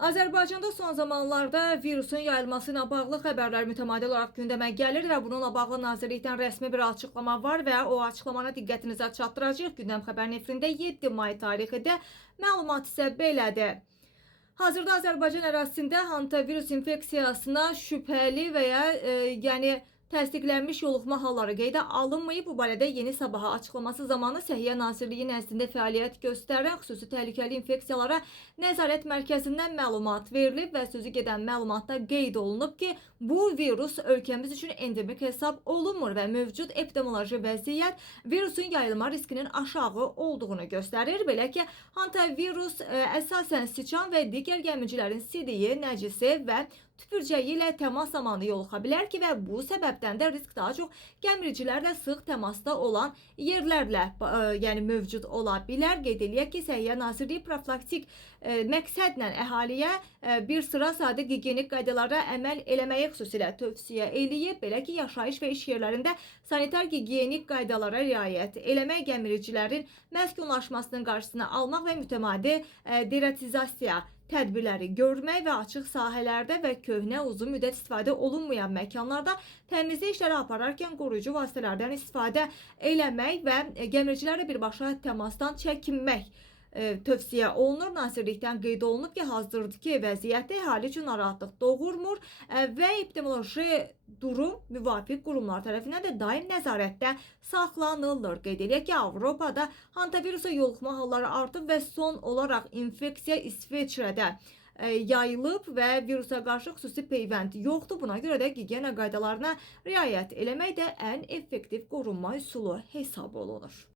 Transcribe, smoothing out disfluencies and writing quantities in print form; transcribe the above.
Azərbaycanda son zamanlarda virusun yayılması ilə bağlı xəbərlər mütəmadi olaraq gündəmə gəlir və bununla bağlı Nazirlikdən rəsmi bir açıqlama var və o açıqlamanı diqqətinizə çatdıracağıq. Gündəm xəbərin efirində 7 may tarixində məlumat isə belədir. Hazırda Azərbaycan ərazisində hantavirus infeksiyasına şübhəli və ya təsdiqlənmiş yoluxma halları qeydə alınmayıb. Bu barədə Yeni Sabaha açıqlaması zamanı Səhiyyə Nazirliyi nəzdində fəaliyyət göstərən xüsusi təhlükəli infeksiyalara nəzarət mərkəzindən məlumat verilib və sözü gedən məlumatda qeyd olunub ki, bu virus ölkəmiz üçün endemik hesab olunmur və mövcud epidemioloji vəziyyət virusun yayılma riskinin aşağı olduğunu göstərir. Belə ki, hantavirus əsasən siçan və digər gəmicilərin sidiyi, nəcisi və tüpürcəyi ilə təmas zamanı yoluxa bilər ki, və bu səbəbdən də risk daha çox gəmiricilərlə sıx təmasda olan yerlərlə mövcud ola bilər. Qeyd eləyək ki, Səhiyyə Nazirliyi profilaktik məqsədlə əhaliyə bir sıra sadə gigiyenik qaydalara əməl eləməyi xüsusilə tövsiyə eləyib. Belə ki, yaşayış və iş yerlərində sanitar gigiyenik qaydalara riayət eləmək, gəmiricilərin məskunlaşmasının qarşısını almaq və mütəmadi deratizasiya tədbirləri görmək və açıq sahələrdə və köhnə uzun müddət istifadə olunmayan məkanlarda təmizlik işləri apararkən qoruyucu vasitələrdən istifadə eləmək və gəmiricilərlə birbaşa təmasdan çəkinmək tövsiyə olunur. Nazirlikdən qeyd olunub ki, hazırdakı vəziyyətdə əhali üçün narahatlıq doğurmur və epidemioloji durum müvafiq qurumlar tərəfindən də daim nəzarətdə saxlanılır. Qeyd edək ki, Avropada hantavirusa yoluxma halları artıb və son olaraq infeksiya İsveçrədə yayılıb və virusa qarşı xüsusi peyvənd yoxdur. Buna görə də gigiyena qaydalarına riayət eləmək də ən effektiv qorunma üsulu hesab olunur.